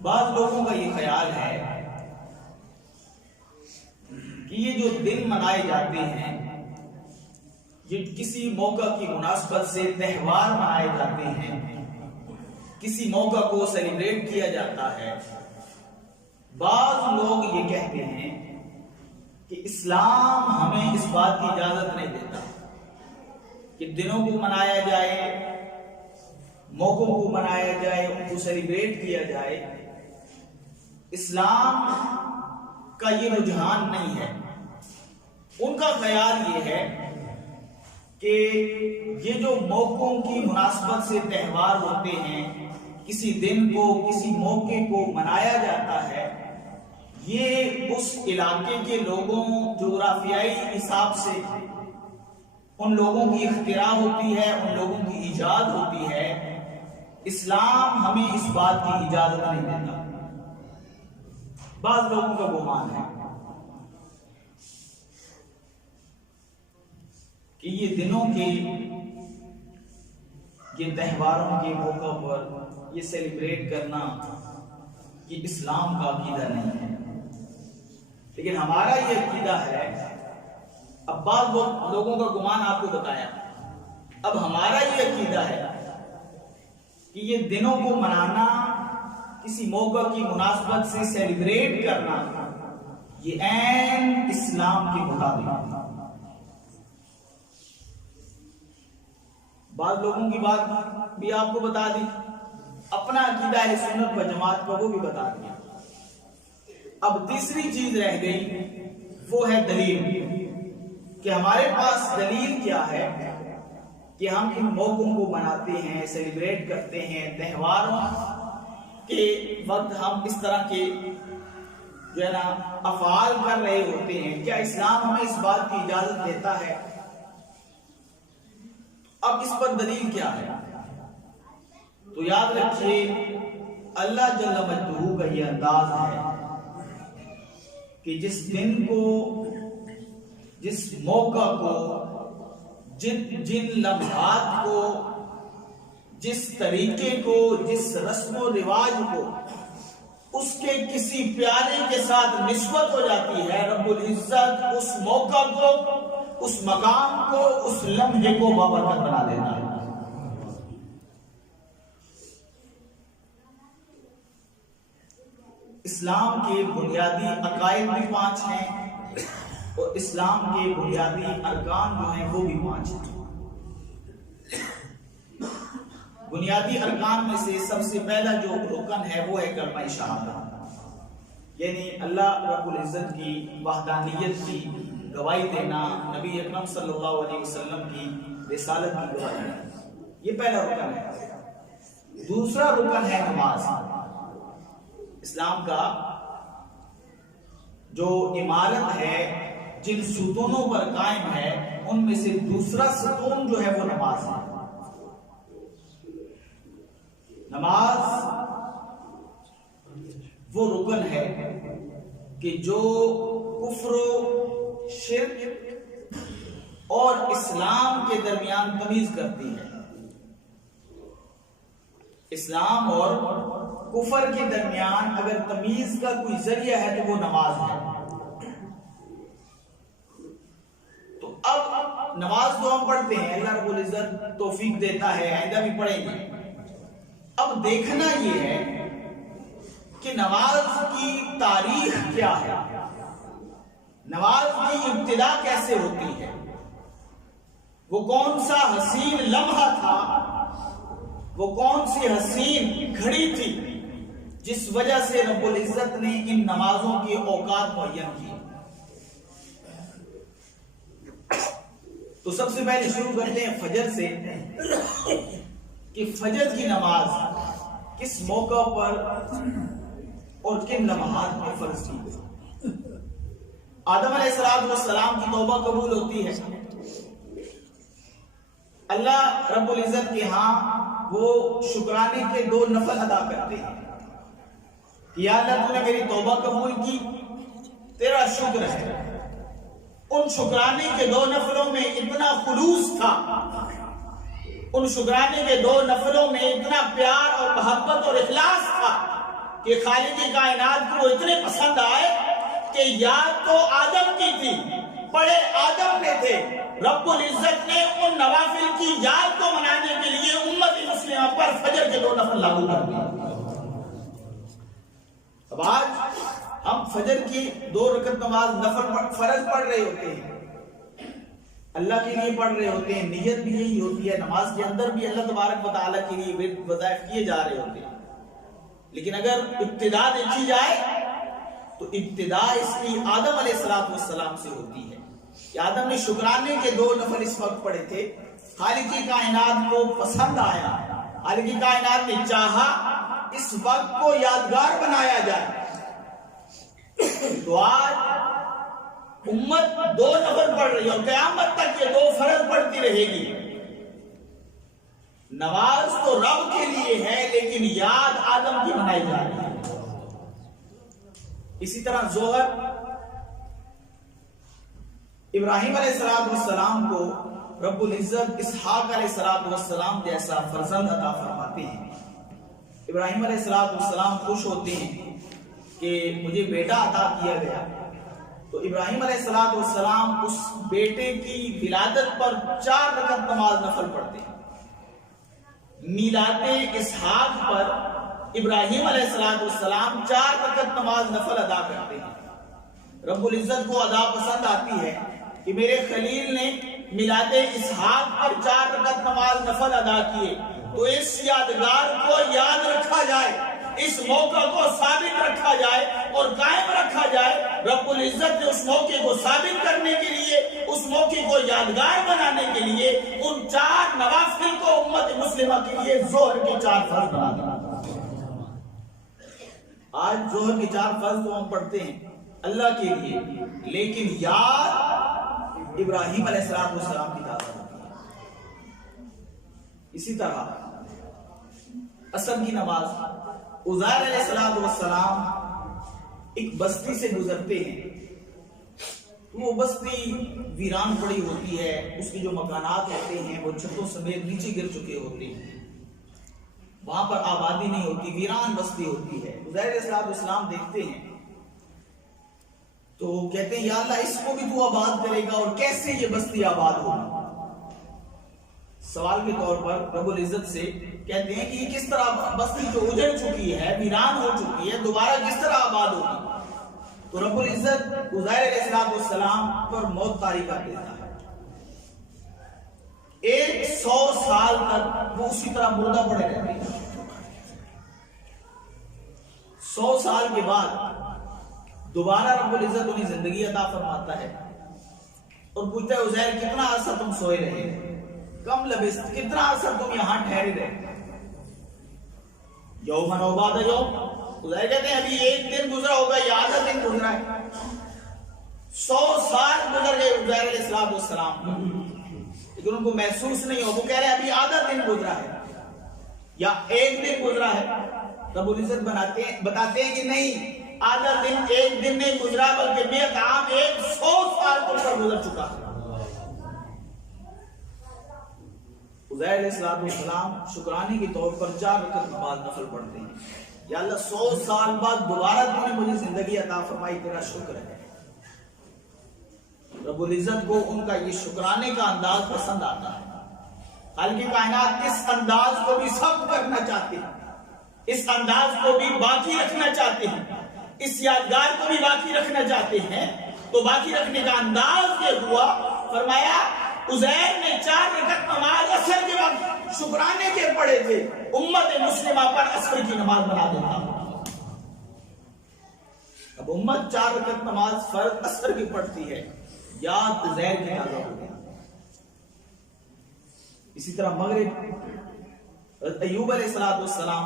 بعض لوگوں کا یہ خیال ہے کہ یہ جو دن منائے جاتے ہیں، یہ کسی موقع کی مناسبت سے تہوار منائے جاتے ہیں، کسی موقع کو سیلیبریٹ کیا جاتا ہے۔ بعض لوگ یہ کہتے ہیں کہ اسلام ہمیں اس بات کی اجازت نہیں دیتا کہ دنوں کو منایا جائے، موقعوں کو منایا جائے، ان کو سیلیبریٹ کیا جائے۔ اسلام کا یہ رجحان نہیں ہے۔ ان کا خیال یہ ہے کہ یہ جو موقعوں کی مناسبت سے تہوار ہوتے ہیں، کسی دن کو، کسی موقع کو منایا جاتا ہے، یہ اس علاقے کے لوگوں، جغرافیائی حساب سے ان لوگوں کی اختراع ہوتی ہے، ان لوگوں کی ایجاد ہوتی ہے۔ اسلام ہمیں اس بات کی اجازت نہیں دیتا۔ بعض لوگوں کا گمان ہے کہ یہ دنوں کے، یہ تہواروں کے موقع پر یہ سیلیبریٹ کرنا یہ اسلام کا عقیدہ نہیں ہے، لیکن ہمارا یہ عقیدہ ہے۔ اب بعض لوگوں کا گمان آپ کو بتایا، اب ہمارا یہ عقیدہ ہے کہ یہ دنوں کو منانا، کسی موقع کی مناسبت سے سیلیبریٹ کرنا، یہ عین اسلام کے مطابق۔ بعض لوگوں کی بات بھی آپ کو بتا دی، اپنا عقیدہ ہے سنت و جماعت کا وہ بھی بتا دیا۔ اب تیسری چیز رہ گئی، وہ ہے دلیل، کہ ہمارے پاس دلیل کیا ہے کہ ہم ان موقعوں کو مناتے ہیں، سیلیبریٹ کرتے ہیں، تہواروں کے وقت ہم اس طرح کے جو ہے نا افعال کر رہے ہوتے ہیں، کیا اسلام ہمیں اس بات کی اجازت دیتا ہے؟ اب اس پر دلیل کیا ہے؟ تو یاد رکھیے، اللہ جل مجدہ کا یہ انداز ہے کہ جس دن کو، جس موقع کو، جن لمحات کو، جس طریقے کو، جس رسم و رواج کو اس کے کسی پیارے کے ساتھ نسبت ہو جاتی ہے، رب العزت اس موقع کو، اس مقام کو، اس لمحے کو بابرکت بنا دیتا ہے۔ اسلام کے بنیادی عقائد بھی 5 ہیں اور اسلام کے بنیادی ارکان جو ہیں وہ بھی 5 ہیں۔ بنیادی ارکان میں سے سب سے پہلا جو رکن ہے وہ ہے کلمہ شہادت، یعنی اللہ رب العزت کی وحدانیت کی گواہی دینا، نبی اکرم صلی اللہ علیہ وسلم کی رسالت کی گواہی دینا، یہ پہلا رکن ہے۔ دوسرا رکن ہے نماز۔ اسلام کا جو عمارت ہے، جن ستونوں پر قائم ہے، ان میں سے دوسرا ستون جو ہے وہ نماز ہے۔ نماز وہ رکن ہے کہ جو کفر و شرک اور اسلام کے درمیان تمیز کرتی ہے۔ اسلام اور کفر کے درمیان اگر تمیز کا کوئی ذریعہ ہے تو وہ نماز ہے۔ تو اب نماز تو ہم پڑھتے ہیں، اللہ رب العزت توفیق دیتا ہے، آئندہ بھی پڑھیں گے۔ اب دیکھنا یہ ہے کہ نماز کی تاریخ کیا ہے، نماز کی ابتدا کیسے ہوتی ہے، وہ کون سا حسین لمحہ تھا، وہ کون سی حسین گھڑی تھی جس وجہ سے رب العزت نے ان نمازوں کی اوقات معین کی۔ تو سب سے پہلے شروع کرتے ہیں فجر سے، کہ فجر کی نماز کس موقع پر اور کن لمحات میں فرض کی گئی۔ آدم علیہ السلام کی توبہ قبول ہوتی ہے، اللہ رب العزت کے ہاں وہ شکرانے کے 2 نفل ادا کرتے ہیں کہ یا اللہ تو نے میری توبہ قبول کی، تیرا شکر ہے۔ ان شکرانے کے 2 نفلوں میں اتنا خلوص تھا، ان شکرانے کے 2 نفلوں میں اتنا پیار اور محبت اور اخلاص تھا کہ خالق کائنات کو اتنے پسند آئے کہ یاد تو آدم کی تھی، بڑے آدم نے تھے، رب العزت نے ان نوافل کی یاد کو منانے کے لیے امت مسلمہ پر فجر کے 2 نفل لاگو کر دیے۔ اب آج ہم فجر کی 2 رکعت نماز نفل فرض پڑھ رہے ہوتے ہیں، اللہ کے لیے پڑھ رہے ہوتے ہیں، نیت بھی یہی ہوتی ہے، نماز کے اندر بھی اللہ تبارک و تعالیٰ کے لیے وظائف کیے جا رہے ہوتے ہیں، لیکن اگر ابتدا دیکھی جائے تو ابتدا اس کی آدم علیہ السلام سے ہوتی ہے کہ آدم نے شکرانے کے 2 نفل اس وقت پڑھے تھے، خالق کائنات کو پسند آیا، خالق کائنات نے چاہا اس وقت کو یادگار بنایا جائے، تو آج امت 2 نفل پڑھ رہی ہے اور قیامت تک یہ 2 فرض پڑھتی رہے گی۔ نماز تو رب کے لیے ہے لیکن یاد آدم کی منائی جا رہی ہے۔ اسی طرح ظہر، ابراہیم علیہ السلام کو رب العزت اسحاق علیہ السلام جیسا فرزند عطا فرماتے ہیں۔ ابراہیم علیہ السلام خوش ہوتے ہیں کہ مجھے بیٹا عطا کیا گیا، تو ابراہیم علیہ السلام اس بیٹے کی ولادت پر 4 رکعت نماز نفل پڑھتے ہیں۔ میلاد اسحاق پر ابراہیم علیہ السلام 4 رکعت نماز نفل ادا کرتے ہیں۔ رب العزت کو ادا پسند آتی ہے کہ میرے خلیل نے میلاد اسحاق پر 4 رکعت نماز نفل ادا کیے، تو اس یادگار کو یاد رکھا جائے، اس موقع کو ثابت رکھا جائے اور قائم رکھا جائے۔ رب العزت نے اس موقع کو ثابت کرنے کے لیے، اس موقع کو یادگار بنانے کے لیے ان 4 نوافل کو امت مسلمہ کے لیے ظہر کے 4 فرض بنا دیا۔ آج ظہر کے 4 فرض تو ہم پڑھتے ہیں اللہ کے لیے، لیکن یاد ابراہیم علیہ السلام کی تازہ ہوتی ہے۔ اسی طرح عصر کی نماز، عزیر علیہ السلام ایک بستی سے گزرتے ہیں، وہ بستی ویران پڑی ہوتی ہے، اس کے جو مکانات ہوتے ہیں وہ چھتوں سمیت نیچے گر چکے ہوتے ہیں، وہاں پر آبادی نہیں ہوتی، ویران بستی ہوتی ہے۔ عزیر علیہ السلام دیکھتے ہیں تو کہتے ہیں یا اللہ اس کو بھی تو آباد کرے گا، اور کیسے یہ بستی آباد ہوگی؟ سوال کے طور پر رب العزت سے کہتے ہیں کہ یہ کس طرح بستی جو اجڑ چکی ہے، ویران ہو چکی ہے، دوبارہ کس طرح آباد ہوگی؟ تو رب العزت عزیر علیہ السلام پر موت طاری کر دیتا ہے۔ 100 سال تک وہ اسی طرح مردہ پڑے رہتے ہیں۔ 100 سال کے بعد دوبارہ رب العزت انہیں زندگی عطا فرماتا ہے اور پوچھتا ہے عزیر کتنا عرصہ تم سوئے رہے، کم لبثت، کتنا عرصہ تم یہاں ٹھہرے رہے؟ یومن و بعد یوم، عزیر کہتے ہیں ابھی 1 دن گزرا ہوگا یا آدھا دن گزرا ہے۔ 100 سال گزر گئے عزیر علیہ السلام، لیکن ان کو محسوس نہیں ہو، وہ کہہ رہے ہیں ابھی آدھا دن گزرا ہے یا 1 دن گزرا ہے۔ رب العزت بتاتے ہیں کہ نہیں، آدھا دن 1 دن نہیں گزرا بلکہ بے تام 100 سال پر گزر چکا ہے۔ عزیر علیہ السلام شکرانے کے طور پر 4 رکعت نماز نفل پڑھتے ہیں، یا اللہ 100 سال بعد دوبارہ تو نے مجھے زندگی عطا فرمائی، تیرا شکر ہے۔ رب العزت کو ان کا یہ شکرانے کا انداز پسند آتا ہے۔ خالق کائنات اس انداز کو بھی ثبت کرنا چاہتے ہیں، اس انداز کو بھی باقی رکھنا چاہتے ہیں، اس یادگار کو بھی باقی رکھنا چاہتے ہیں۔ تو باقی رکھنے کا انداز یہ ہوا، فرمایا عزیر نے 4 رکعت نماز عصر کے وقت شکرانے کے پڑھے تھے، امت مسلمہ پر عصر کی نماز بنا دیتا۔ اب امت 4 رکعت نماز فرض عصر کی پڑھتی ہے، یاد عزیر کی تازہ ہو گیا۔ اسی طرح مغرب، ایوب علیہ السلام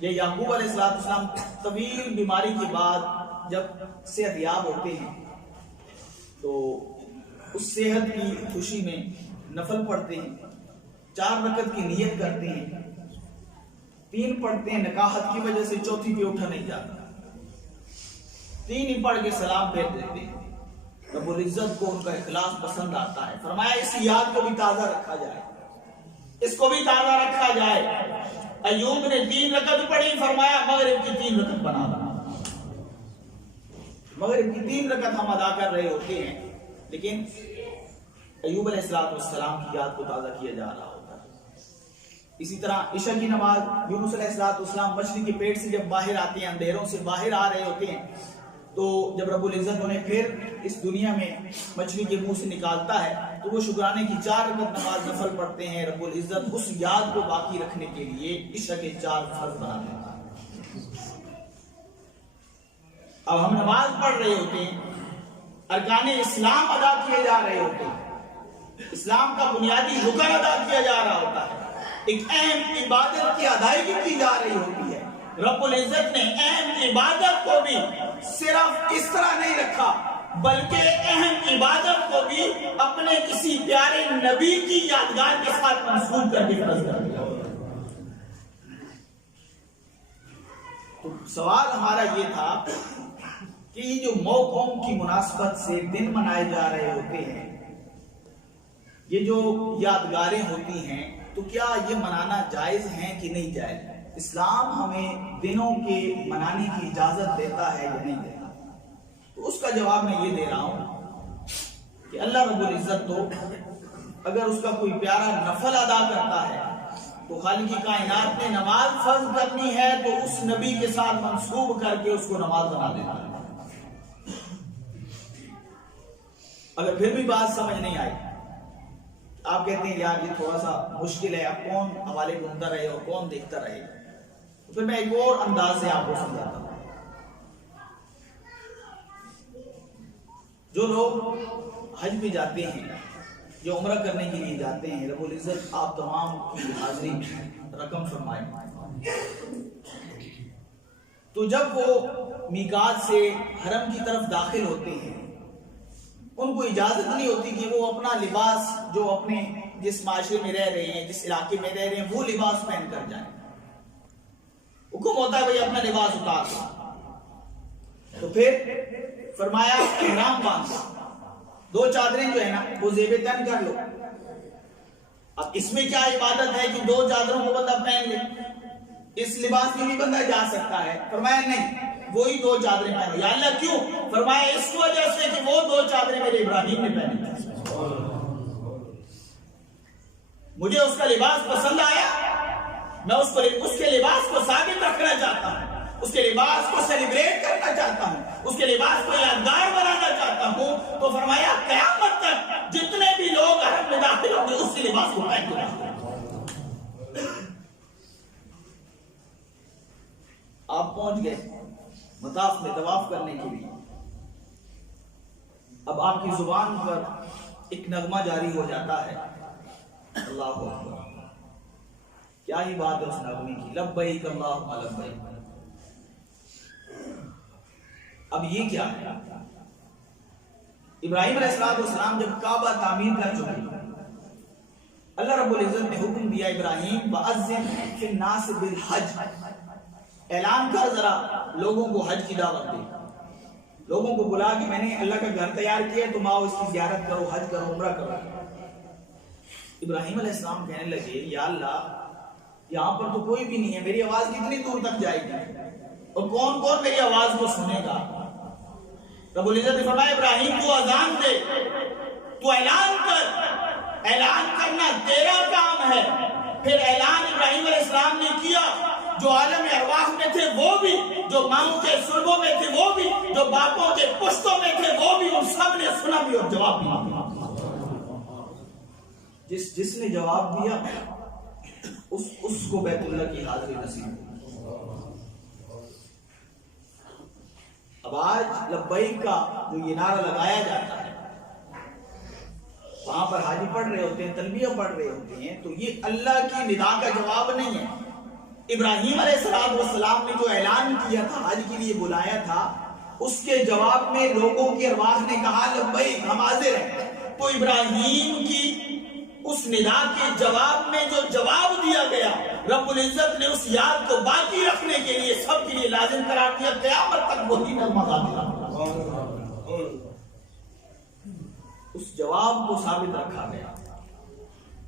یا یعقوب علیہ السلام طویل بیماری کے بعد جب صحت یاب ہوتے ہیں تو اس صحت کی خوشی میں نفل پڑھتے ہیں، 4 رکعت کی نیت کرتے ہیں، 3 پڑھتے ہیں، نکاحت کی وجہ سے 4تھی پہ اٹھا نہیں جاتا، 3 ہی پڑھ کے سلام پھیر دیتے ہیں۔ رب العزت کو ان کا اخلاص پسند آتا ہے، فرمایا اس یاد کو بھی تازہ رکھا جائے، اس کو بھی تازہ رکھا جائے۔ ایوب نے 3 رکعت پڑھی، فرمایا مغرب کی 3 رکعت بنا دو۔ مغرب کی 3 رکعت ہم ادا کر رہے ہوتے ہیں، لیکن ایوب علیہ السلام کی یاد کو تازہ کیا جا رہا ہوتا ہے۔ اسی طرح عشاء کی نماز، یونس علیہ السلام مچھلی کے پیٹ سے جب باہر آتے ہیں، اندھیروں سے باہر آ رہے ہوتے ہیں، تو جب رب العزت انہیں پھر اس دنیا میں مچھلی کے منہ سے نکالتا ہے تو وہ شکرانے کی 4 رکعت نماز نفل پڑھتے ہیں۔ رب العزت اس یاد کو باقی رکھنے کے لیے عشاء کے 4 فرض بنا دیتا ہے۔ اب ہم نماز پڑھ رہے ہوتے ہیں، ارکان اسلام ادا کیے جا رہے ہوتے ہیں، اسلام کا بنیادی رکن ادا کیا جا رہا ہوتا ہے، ایک اہم عبادت کی ادائیگی کی جا رہی ہوتی ہے۔ رب العزت نے اہم عبادت کو بھی صرف اس طرح نہیں رکھا، بلکہ اہم عبادت کو بھی اپنے کسی پیارے نبی کی یادگار کے ساتھ منسوب کر کے فرض کر دیا۔ تو سوال ہمارا یہ تھا کہ یہ جو موقعوں کی مناسبت سے دن منائے جا رہے ہوتے ہیں، یہ جو یادگاریں ہوتی ہیں، تو کیا یہ منانا جائز ہیں کہ نہیں جائز؟ اسلام ہمیں دنوں کے منانے کی اجازت دیتا ہے یا نہیں دیتا؟ تو اس کا جواب میں یہ دے رہا ہوں کہ اللہ رب العزت تو اگر اس کا کوئی پیارا نفل ادا کرتا ہے تو خالق کائنات نے نماز فرض کرنی ہے تو اس نبی کے ساتھ منسوب کر کے اس کو نماز بنا دیتا ہے۔ اگر پھر بھی بات سمجھ نہیں آئی، آپ کہتے ہیں یار یہ تھوڑا سا مشکل ہے، اب کون حوالے ڈھونڈتا رہے اور کون دیکھتا رہے، تو پھر میں ایک اور انداز سے آپ کو سمجھاتا ہوں۔ جو لوگ حج پہ جاتے ہیں، جو عمرہ کرنے کے لیے جاتے ہیں، رب العزت آپ تمام کی حاضری رقم فرمائے، تو جب وہ میقات سے حرم کی طرف داخل ہوتے ہیں، ان کو اجازت نہیں ہوتی کہ وہ اپنا لباس جو اپنے جس معاشرے میں رہ رہے ہیں، جس علاقے میں رہ رہے ہیں، وہ لباس پہن کر جائیں۔ حکم ہوتا ہے بھائی اپنا لباس اتار دو، تو پھر فرمایا احرام باندھو، 2 چادریں جو ہے نا وہ زیب تن کر لو۔ اب اس میں کیا عبادت ہے کہ 2 چادروں کو بندہ پہن لے؟ اس لباس میں بھی بندہ جا سکتا ہے؟ فرمایا نہیں، وہی 2 چادریں پہنو۔ یا اللہ کیوں؟ فرمایا اس وجہ سے کہ وہ 2 چادریں میرے ابراہیم نے پہنی تھی، مجھے اس کا لباس پسند آیا، میں اس کے لباس کو ثابت رکھنا چاہتا ہوں، اس کے لباس کو سیلیبریٹ کرنا چاہتا ہوں، اس کے لباس کو یادگار بنانا چاہتا ہوں۔ تو فرمایا قیامت تک جتنے بھی لوگ حرم میں داخل ہوں گے اس کے لباس کو پہن کے داخل۔ آپ پہنچ گئے مطاف میں طواف کرنے کے لیے، اب آپ کی زبان پر ایک نغمہ جاری ہو جاتا ہے، اللہ اکبر، کیا ہی بات ہے اس نغمے کی، لبیک اللہم لبیک۔ اب یہ کیا ہے؟ ابراہیم علیہ السلام جب کعبہ تعمیر کر چکے، اللہ رب العزت نے حکم دیا ابراہیم وَأَذِّن فِي النَّاسِ بِالْحَجِّ، اعلان کر ذرا لوگوں کو حج کی دعوت دے، لوگوں کو بلا کہ میں نے اللہ کا گھر تیار کیا، تم آؤ اس کی زیارت کرو، حج کرو، عمرہ کرو۔ ابراہیم علیہ السلام کہنے لگے یا اللہ یہاں پر تو کوئی بھی نہیں ہے، میری آواز کتنی دور تک جائے گی اور کون کون میری آواز کو سنے گا؟ رب العزت نے فرمایا ابراہیم تو اذان دے، تو اعلان کر، اعلان کرنا تیرا کام ہے۔ پھر اعلان ابراہیم علیہ السلام نے کیا، جو عالم ارواح میں تھے وہ بھی، جو ماؤں کے سلبوں میں تھے وہ بھی، جو باپوں کے پشتوں میں تھے وہ بھی، ان سب نے سنا بھی اور جواب بھی دیا۔ جس نے جواب دیا اس کو بیت اللہ کی حاضری نصیب ہوئی۔ اب آج لبیک کا جو یہ نعرہ لگایا جاتا ہے، وہاں پر حاجی پڑھ رہے ہوتے ہیں، تلبیہ پڑھ رہے ہوتے ہیں، تو یہ اللہ کی ندا کا جواب نہیں ہے۔ ابراہیم علیہ السلام نے جو اعلان کیا تھا، حج کے لیے بلایا تھا، اس کے جواب میں لوگوں کی ارواح نے کہا لبیک، ہم حاضر ہیں۔ تو ابراہیم کی اس ندا کے جواب میں جو جواب دیا گیا، رب العزت نے اس یاد کو باقی رکھنے کے لیے سب کے لیے لازم قرار دیا، قیامت تک وہی نغمہ گاتا رہا۔ اس جواب کو ثابت رکھا گیا۔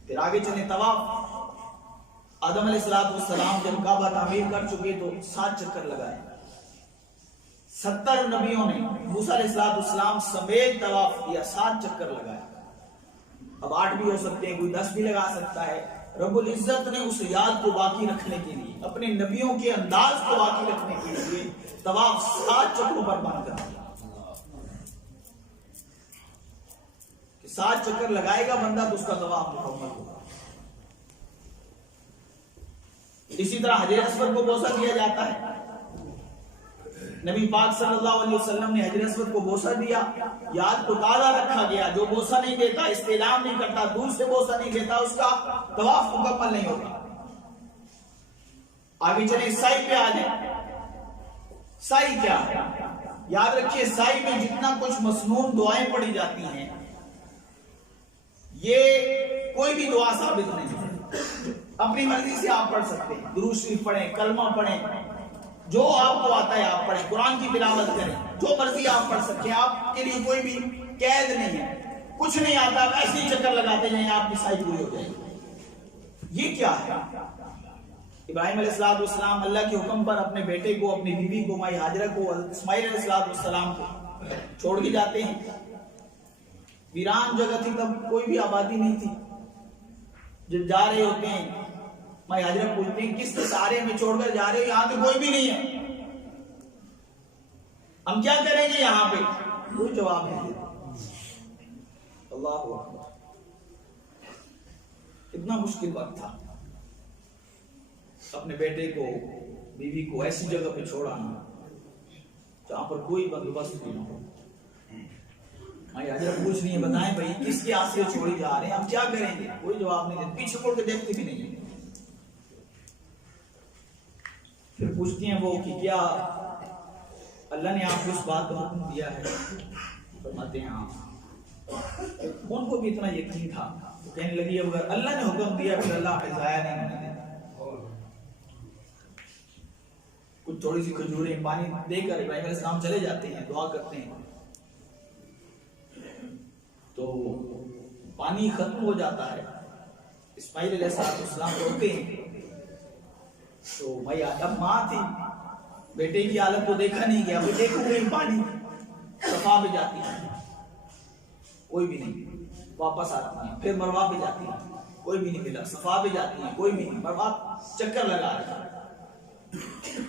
پھر آگے چلیں طواف۔ آدم علیہ السلام جب کعبہ تعمیر کر چکے تو 7 چکر لگائے. 70 نبیوں نے موسیٰ علیہ السلام سمیت طواف کیا, 7 چکر لگائے. اب 8 بھی ہو سکتے ہیں, کوئی 10 بھی لگا سکتا ہے. رب العزت نے اس یاد کو باقی رکھنے کے لیے, اپنے نبیوں کے انداز کو باقی رکھنے کے لیے طواف 7 چکروں پر بند کر دیا. 7 چکر لگائے گا بندہ تو اس کا طواف مکمل ہوگا. اسی طرح حجر اسود کو بوسہ دیا جاتا ہے. نبی پاک صلی اللہ علیہ وسلم نے حجر اسود کو بوسہ دیا, یاد کو تازہ رکھا گیا. جو بوسہ نہیں دیتا, استعلام نہیں کرتا, دور سے بوسہ نہیں دیتا, اس کا طواف مکمل نہیں ہوتا. آگے چلیں سائی پہ آ جائیں. سائی کیا ہے؟ یاد رکھیے سائی میں جتنا کچھ مسنون دعائیں پڑھی جاتی ہیں, یہ کوئی بھی دعا ثابت نہیں ہے. اپنی مرضی سے آپ پڑھ سکتے ہیں, درود شریف پڑھیں, کلمہ پڑھیں, جو آپ کو آتا ہے آپ پڑھیں, قرآن کی تلاوت کریں, جو مرضی آپ پڑھ سکتے ہیں. آپ کے لیے کوئی بھی قید نہیں ہے. کچھ نہیں آتا, ایسے ہی چکر لگاتے جائیں, آپ کی سائی پوری ہو جائے گی. یہ کیا ہے؟ ابراہیم علیہ السلام اللہ کے حکم پر اپنے بیٹے کو, اپنی بیوی کو, مائی ہاجرہ کو, اسماعیل علیہ السلام کو چھوڑ کے جاتے ہیں. ویران جگہ تھی, تب کوئی بھی آبادی نہیں تھی. جب جا رہے ہوتے ہیں, مائی ہاجرہ پوچھتے ہیں کس سارے میں چھوڑ کر جا رہے ہو, یہاں تو کوئی بھی نہیں ہے, ہم کیا کریں گے یہاں پہ؟ کوئی جواب نہیں دیتا. اللہ اکبر, کتنا مشکل وقت تھا اپنے بیٹے کو, بیوی کو ایسی جگہ پہ چھوڑانا جہاں پر کوئی بندوبست نہیں ہو. مائی ہاجرہ پوچھ رہی ہیں, بتائیں بھائی کس کے آسرے چھوڑی جا رہے ہیں, ہم کیا کریں گے؟ کوئی جواب نہیں دیتے, پیچھے مڑ کے دیکھتے بھی نہیں. پھر پوچھتی ہیں وہ کہ کیا اللہ نے آپ کو اس بات کا حکم دیا ہے؟ فرماتے ہیں ہاں. ان کو بھی اتنا یقین تھا, وہ کہنے لگی اگر اللہ نے حکم دیا پھر اللہ پہ ضائع نہیں ہونے دیتا. کچھ تھوڑی سی کھجوریں پانی دے کر ابراہیم علیہ السلام چلے جاتے ہیں, دعا کرتے ہیں. تو پانی ختم ہو جاتا ہے. اسماعیل علیہ السلام روتے ہیں. تو بھائی اب ماں تھی, بیٹے کی حالت تو دیکھا نہیں گیا, وہ دیکھو گئی پانی. صفا پہ جاتی ہے, کوئی بھی نہیں. واپس آتی ہیں, پھر مروہ پہ جاتی ہیں, کوئی بھی نہیں ملا. صفا پہ جاتی ہیں, کوئی بھی نہیں. مروہ چکر لگا رہا ہے.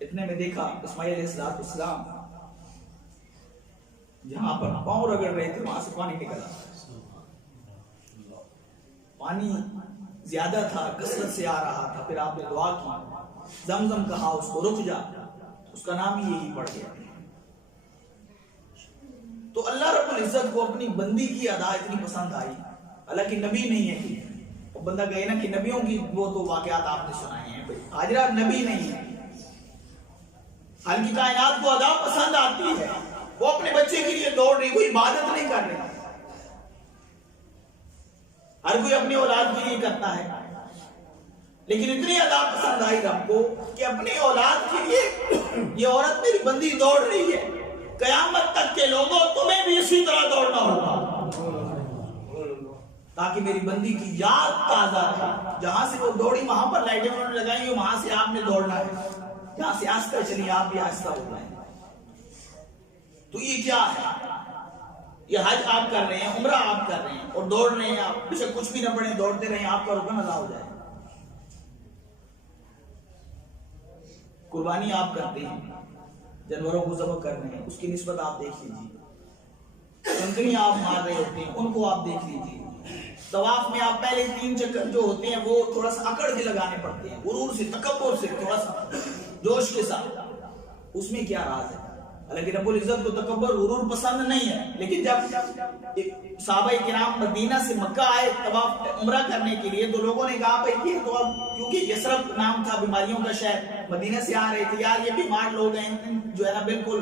اتنے میں دیکھا اسماعیل علیہ السلام جہاں پر پاؤں رگڑ رہے تھے وہاں سے پانی نکلا. پانی زیادہ تھا, کثرت سے آ رہا تھا. پھر آپ نے دعا کی, زمزم کہا اس کو, رک جا. اس کا نام ہی یہی پڑ گیا. تو اللہ رب العزت کو اپنی بندی کی ادا اتنی پسند آئی. حالانکہ نبی نہیں ہے, وہ بندہ کہے نا کہ نبیوں کی وہ تو واقعات آپ نے سنائے ہیں, ہاجرہ نبی نہیں ہے. حالانکہ کائنات کو ادا پسند آتی ہے, وہ اپنے بچے کے لیے دوڑ رہی, کوئی عبادت نہیں کر رہی. ہر کوئی اپنی اولاد کے لیے کرتا ہے, لیکن اتنی ادا پسند آئی رب کو کہ اپنی اولاد کے لیے یہ عورت میری بندی دوڑ رہی ہے. قیامت تک کے لوگوں تمہیں بھی اسی طرح دوڑنا ہوگا تاکہ میری بندی کی یاد تازہ رہے. جہاں سے وہ دوڑی وہاں پر لائٹیں انہوں نے لگائی, وہاں سے آپ نے دوڑنا ہے. جہاں سے آہستہ چلی آپ بھی آہستہ ہو جائیں. تو یہ کیا ہے؟ یہ حج آپ کر رہے ہیں, عمرہ آپ کر رہے ہیں, اور دوڑ رہے ہیں آپ. بے شک کچھ بھی نہ پڑے, دوڑتے رہیں, آپ کا رکن ادا ہو جائے. قربانی آپ کرتے ہیں, جانوروں کو ذبح کر رہے ہیں, اس کی نسبت آپ دیکھ لیجیے. کنکری آپ مار رہے ہوتے ہیں, ان کو آپ دیکھ لیجیے. طواف میں آپ پہلے 3 چکر جو ہوتے ہیں وہ تھوڑا سا اکڑ کے لگانے پڑتے ہیں, غرور سے, تکبر سے, تھوڑا سا جوش کے ساتھ. اس میں کیا راز ہے؟ حالانکہ رب العزت کو تکبر غرور پسند نہیں ہے. لیکن جب صحابہ کرام مدینہ سے مکہ آئے طواف عمرہ کرنے کے لیے, تو لوگوں نے کہا بھائی یہ تو اب, کیونکہ یثرب نام تھا بیماریوں کا شہر, مدینہ سے آ رہے تھے, یار یہ بیمار لوگ ہیں, جو ہے نا بالکل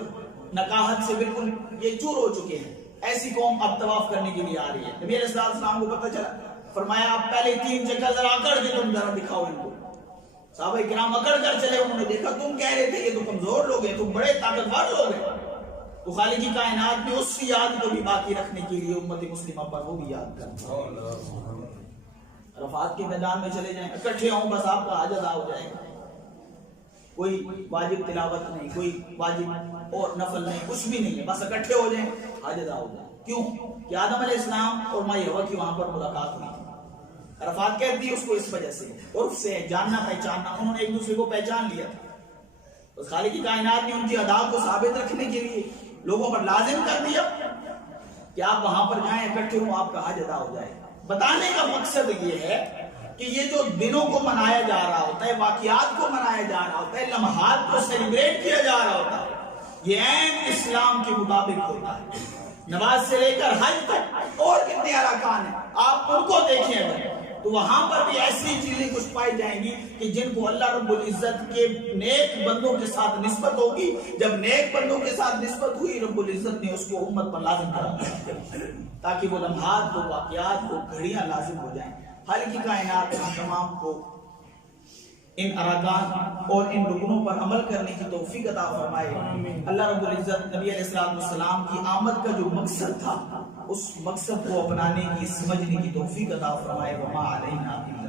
نکاحت سے بالکل یہ چور ہو چکے ہیں, ایسی قوم اب طواف کرنے کے لیے آ رہی ہے. نبی علیہ السلام کو پتہ چلا, فرمایا آپ پہلے 3 چکر ذرا اکڑ کے تم ذرا دکھاؤ ان کو. صحابہ کرام اکڑ کر چلے, انہوں نے دیکھا تم کہہ رہے تھے یہ تو کمزور لوگ ہیں, تم بڑے طاقتور لوگ ہیں. تو خالق کی کائنات میں اس یاد کو بھی باقی رکھنے کے لیے امت مسلمہ پر وہ بھی یاد کرتا ہے. عرفات کے میدان میں چلے جائیں، اکٹھے ہوں، بس آپ کا حج ادا ہو جائے گا. کوئی واجب تلاوت نہیں، کوئی واجب اور نفل نہیں، کچھ بھی نہیں ہے، بس اکٹھے ہو جائیں، حج ادا ہو جائے. کیوں کہ آدم علیہ السلام اور ماں حوا کی وہاں پر ملاقات ہوئی. عرفات کہتی ہے اس کو اس وجہ سے، عرف سے جاننا پہچاننا، انہوں نے ایک دوسرے کو پہچان لیا تھا. اس خالق کی کائنات نے ان کی ادا کو ثابت رکھنے کے لیے لوگوں پر لازم کر دیا کہ آپ وہاں پر جائیں، اکٹھے ہوں، آپ کا حج ادا ہو جائے. بتانے کا مقصد یہ ہے کہ یہ جو دنوں کو منایا جا رہا ہوتا ہے، واقعات کو منایا جا رہا ہوتا ہے، لمحات کو سیلیبریٹ کیا جا رہا ہوتا ہے، یہ عین اسلام کے مطابق ہوتا ہے. نماز سے لے کر حج تک اور کتنے ارکان ہیں، آپ ان کو دیکھیں اگر تو وہاں پر بھی ایسی چیزیں کچھ پائی جائیں گی کہ جن کو اللہ رب العزت کے نیک بندوں کے ساتھ نسبت ہوگی. جب نیک بندوں کے ساتھ نسبت ہوئی، رب العزت نے اس کو امت پر لازم کرا تاکہ وہ لمحات، وہ واقعات، وہ گھڑیاں لازم ہو جائیں. خالق کی کائنات ہم تمام کو ان ارکان اور ان رکنوں پر عمل کرنے کی توفیق عطا فرمائے. اللہ رب العزت نبی علیہ السلام کی آمد کا جو مقصد تھا، اس مقصد کو اپنانے کی، سمجھنے کی توفیق عطا فرمائے. وما علینا الا